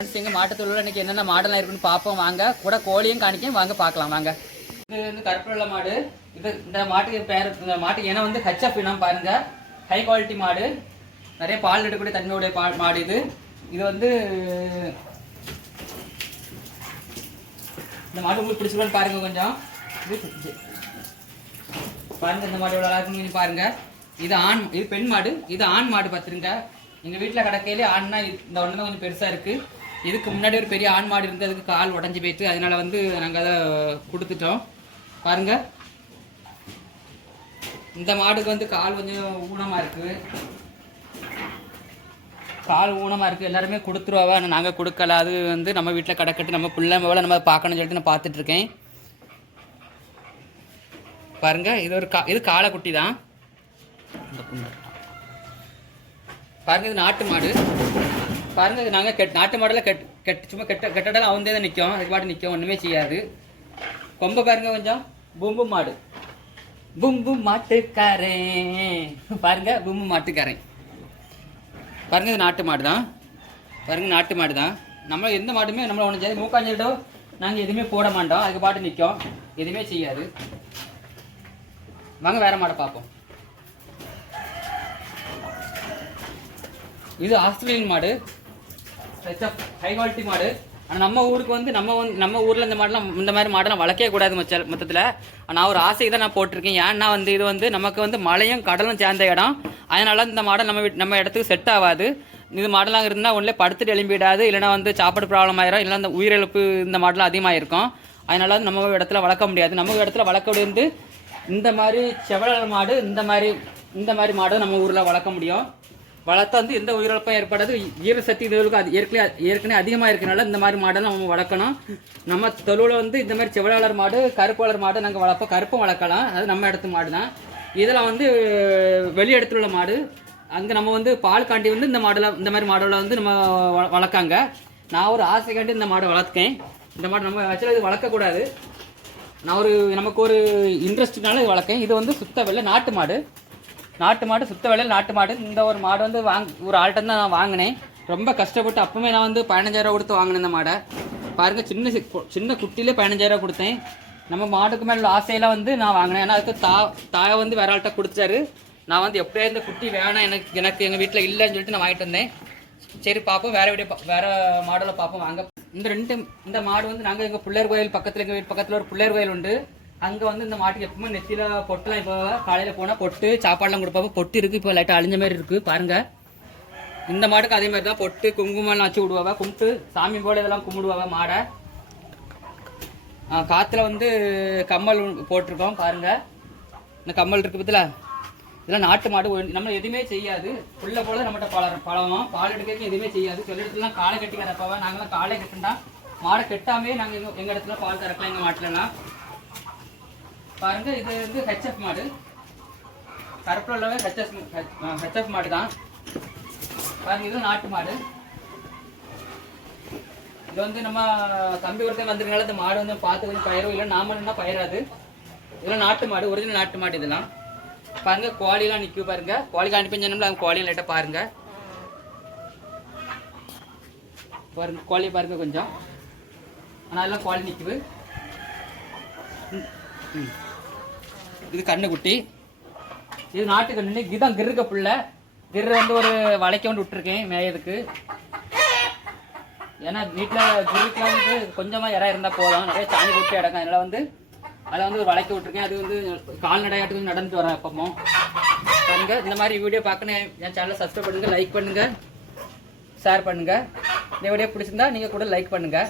Friends எங்கள் மாட்டுத்தொழில் இன்னைக்கு என்னென்ன மாடெல்லாம் இருக்குன்னு பார்ப்போம். வாங்க கூட கோழியும் காணிக்கையும் வாங்க பார்க்கலாம் வாங்க. இது வந்து கருப்புள்ள மாடு. இது இந்த மாட்டுக்கு பேர் இந்த மாட்டுக்கு ஏன்னா வந்து ஹச்எஃப் இனம் பாருங்க. ஹை குவாலிட்டி மாடு. நிறைய பால் எடுக்கக்கூடிய தன்மையுடைய பா மாடு இது. இது வந்து இந்த மாடு உங்களுக்கு பிடிச்சிருக்கான்னு பாருங்க கொஞ்சம். இது- பாருங்க இந்த மாடு எவ்வளோ இருக்குன்னு பாருங்க. இது ஆண் இது பெண் மாடு. இது ஆண் மாடு பார்த்துருங்க. எங்கள் வீட்டில் கிடக்கையிலே ஆண்னா இந்த ஒன்று கொஞ்சம் பெருசாக இருக்குது இதுக்கு முன்னாடி ஒரு பெரிய ஆண் மாடு இருந்து அதுக்கு கால் உடஞ்சி போயிட்டு அதனால வந்து நாங்கள் அதை கொடுத்துட்டோம். பாருங்க. இந்த மாடுக்கு வந்து கால் கொஞ்சம் ஊனமாக இருக்குது கால் ஊனமாக இருக்குது எல்லாருமே கொடுத்துருவாவா? ஆனால் நாங்கள் கொடுக்கல. அது வந்து நம்ம வீட்டில் கிடக்கட்டு நம்ம பிள்ளை மேலே நம்ம பார்க்கணும்னு சொல்லிட்டு நான் பார்த்துட்ருக்கேன் பாருங்க. இது ஒரு கா இது காளைக்குட்டி தான். பாருங்கள் பாருங்க இது நாட்டு மாடு. பாருங்க நாங்கள் கெட் நாட்டு மாடெல்லாம் கெட் கெட் சும்மா கெட்ட கெட்டடெல்லாம் அவந்தே தான் நிற்கும் அதுக்கு பாட்டு நிற்கும் ஒன்றுமே செய்யாது. கொம்பை பாருங்க கொஞ்சம். பூம்பு மாடு. பூம்பு மாட்டுக்காரன். பாருங்க பூம்பு மாட்டுக்காரன். பாருங்க இது நாட்டு மாடு தான். பாருங்க நாட்டு மாடு தான். நம்ம எந்த மாடுமே நம்மளை ஒன்று செய்யாது. மூக்காஞ்சிட்டோ நாங்கள் எதுவுமே போட மாட்டோம். அதுக்கு பாட்டு நிற்கும் எதுவுமே செய்யாது. வாங்க வேற மாடை பார்ப்போம். இது ஆஸ்திரேலியன் மாடு. ஹை குவாலிட்டி மாடு. ஆனால் நம்ம ஊருக்கு வந்து நம்ம வந்து நம்ம ஊரில் இந்த மாடெல்லாம் இந்த மாதிரி மாடெல்லாம் வளர்க்கவே கூடாது மச்ச மொத்தத்தில். நான் ஒரு ஆசைக்கு தான் நான் போட்டிருக்கேன். ஏன்னா வந்து இது வந்து நமக்கு வந்து மலையும் கடலும் சேர்ந்த இடம். அதனால இந்த மாடல் நம்ம நம்ம இடத்துக்கு செட் ஆகாது. இது மாடலாக இருந்தால் ஒன்றில் படுத்துட்டு எழும்பிடாது. இல்லைனா வந்து சாப்பாடு ப்ராப்ளம் ஆயிரும். இல்லை இந்த உயிரிழப்பு இந்த மாடலாம் அதிகமாக இருக்கும் அதனால வந்து நம்ம இடத்துல வளர்க்க முடியாது. நம்ம இடத்துல வளர்க்க வந்து இந்த மாதிரி செவலர் மாடு இந்த மாதிரி இந்த மாதிரி மாடு நம்ம ஊரில் வளர்க்க முடியும். வளர்த்தா வந்து எந்த உயிரிழப்பும் ஏற்படாது. ஈர சக்தி இதுகளுக்கு அது ஏற்கனவே ஏற்கனவே அதிகமாக இருக்கனால இந்த மாதிரி மாடெல்லாம் நம்ம வளர்க்கணும் நம்ம தொழுவில் வந்து இந்த மாதிரி செவலாளர் மாடு கருப்பாளர் மாடு நாங்கள் வளர்ப்போம். கருப்பும் வளர்க்கலாம். அது நம்ம இடத்து மாடு தான். இதில் வந்து வெளி இடத்துல உள்ள மாடு. அங்கே நம்ம வந்து பால் காண்டி வந்து இந்த மாடெல்லாம் இந்த மாதிரி மாடெல்லாம் வந்து நம்ம வளர்க்காங்க. நான் ஒரு ஆசைக்காண்டி இந்த மாடை வளர்த்தேன். இந்த மாடு நம்ம ஆக்சுவலாக இது வளர்க்கக்கூடாது. நான் ஒரு நமக்கு ஒரு இன்ட்ரெஸ்ட்னால இது வளர்க்கேன் இது வந்து சுத்த வெள்ளை நாட்டு மாடு. நாட்டு மாடு சுத்த வேலையில் நாட்டு மாடு. இந்த ஒரு மாடு வந்து வாங் ஒரு ஆள்கிட்ட தான் நான் வாங்கினேன். ரொம்ப கஷ்டப்பட்டு அப்போவுமே நான் வந்து பதினஞ்சாயிரம் கொடுத்து வாங்கினேன் இந்த மாடை. பாருங்கள் சின்ன சி- கு- சின்ன குட்டிலே பதினஞ்சாயிரம் கொடுத்தேன். நம்ம மாடுக்கு மேலே ஆசையெல்லாம் வந்து நான் வாங்கினேன். ஏன்னா அதுக்கு தா தாயை வந்து வேற ஆள்கிட்ட கொடுத்தாரு. நான் வந்து எப்படியா இந்த குட்டி வேணாம் எனக்கு எனக்கு எங்கள் வீட்டில் இல்லைன்னு சொல்லிட்டு நான் வாங்கிட்டு வந்தேன். சரி பார்ப்போம் வேறு வீடியோ பா- வேற மாடலை பார்ப்போம் வாங்க. இந்த ரெண்டு இந்த மாடு வந்து நாங்கள் எங்கள் பிள்ளையர் கோயில் பக்கத்தில் எங்கள் வீட்டு பக்கத்தில் ஒரு பிள்ளையர் கோயில் உண்டு. அங்கே வந்து இந்த மாட்டுக்கு எப்பவுமே நெத்தியில பொட்டுலாம் இப்போ காலையில் போனால் பொட்டு சாப்பாடுலாம் கொடுப்பாங்க. பொட்டு இருக்குது இப்போ லைட்டாக அழிஞ்ச மாதிரி இருக்குது பாருங்க. இந்த மாட்டுக்கு அதே மாதிரி தான் பொட்டு குங்குமம்லாம் வச்சு விடுவாங்க. கும்பிட்டு சாமி போல இதெல்லாம் கும்பிடுவாங்க மாடை. காற்றுல காத்துல வந்து கம்மல் போட்டிருக்கோம் பாருங்க. இந்த கம்மல் இருக்கு பத்தில. இதெல்லாம் நாட்டு மாடு நம்ம எதுவுமே செய்யாது. உள்ள போல நம்மகிட்ட பழ பழம் பால் எடுக்கிறதுக்கு எதுவுமே செய்யாது. சில இடத்துலாம் காலை கட்டி கறப்பாவா நாங்களாம் காலை கட்டுண்டா மாடை கெட்டாமே நாங்கள் எங்க எங்கள் இடத்துல பால் கறக்கலாம் எங்கள் மாட்டிலலாம். பாருங்க இது வந்து ஹெச்எஃப் மாடு. கருப்பில் உள்ளவே ஹெச்எஃப் ஹெச்எஃப் மாடு தான். பாருங்க இது நாட்டு மாடு. இது வந்து நம்ம தம்பி ஒருத்தர் வந்திருக்கனால இந்த மாடு வந்து பார்த்து கொஞ்சம் பயிரும் இல்லை நாம என்ன பயிராது. இதெல்லாம் நாட்டு மாடு ஒரிஜினல் நாட்டு மாடு இதெல்லாம். பாருங்க கோழிலாம் நிற்கும் பாருங்க. கோழி காணிப்பேன் சொன்னோம்ல அந்த கோழியும் லைட்டாக பாருங்க. பாருங்க கோழியை பாருங்க கொஞ்சம். ஆனால் எல்லாம் கோழி நிற்குது இது கண்ணுக்குட்டி. இது நாட்டு கண்ணு இதுதான் கிருக்க புள்ள. கிரு வந்து ஒரு வளைக்க வந்து விட்டுருக்கேன் மேயதுக்கு. ஏன்னா வீட்டில் கிருக்கெலாம் வந்து கொஞ்சமாக இடம் இருந்தால் போதும். நிறைய சாணி போட்டு இடக்கம் அதனால் வந்து அதை வந்து ஒரு வளைக்க விட்டுருக்கேன். அது வந்து கால்நடையாட்டுக்கு வந்து நடந்துட்டு வரேன் அப்பப்போ பாருங்க இந்த மாதிரி வீடியோ பார்க்கணும். என் சேனலை சப்ஸ்கிரைப் பண்ணுங்க லைக் பண்ணுங்கள் ஷேர் பண்ணுங்கள் இந்த வீடியோ பிடிச்சிருந்தா நீங்கள் கூட லைக் பண்ணுங்கள்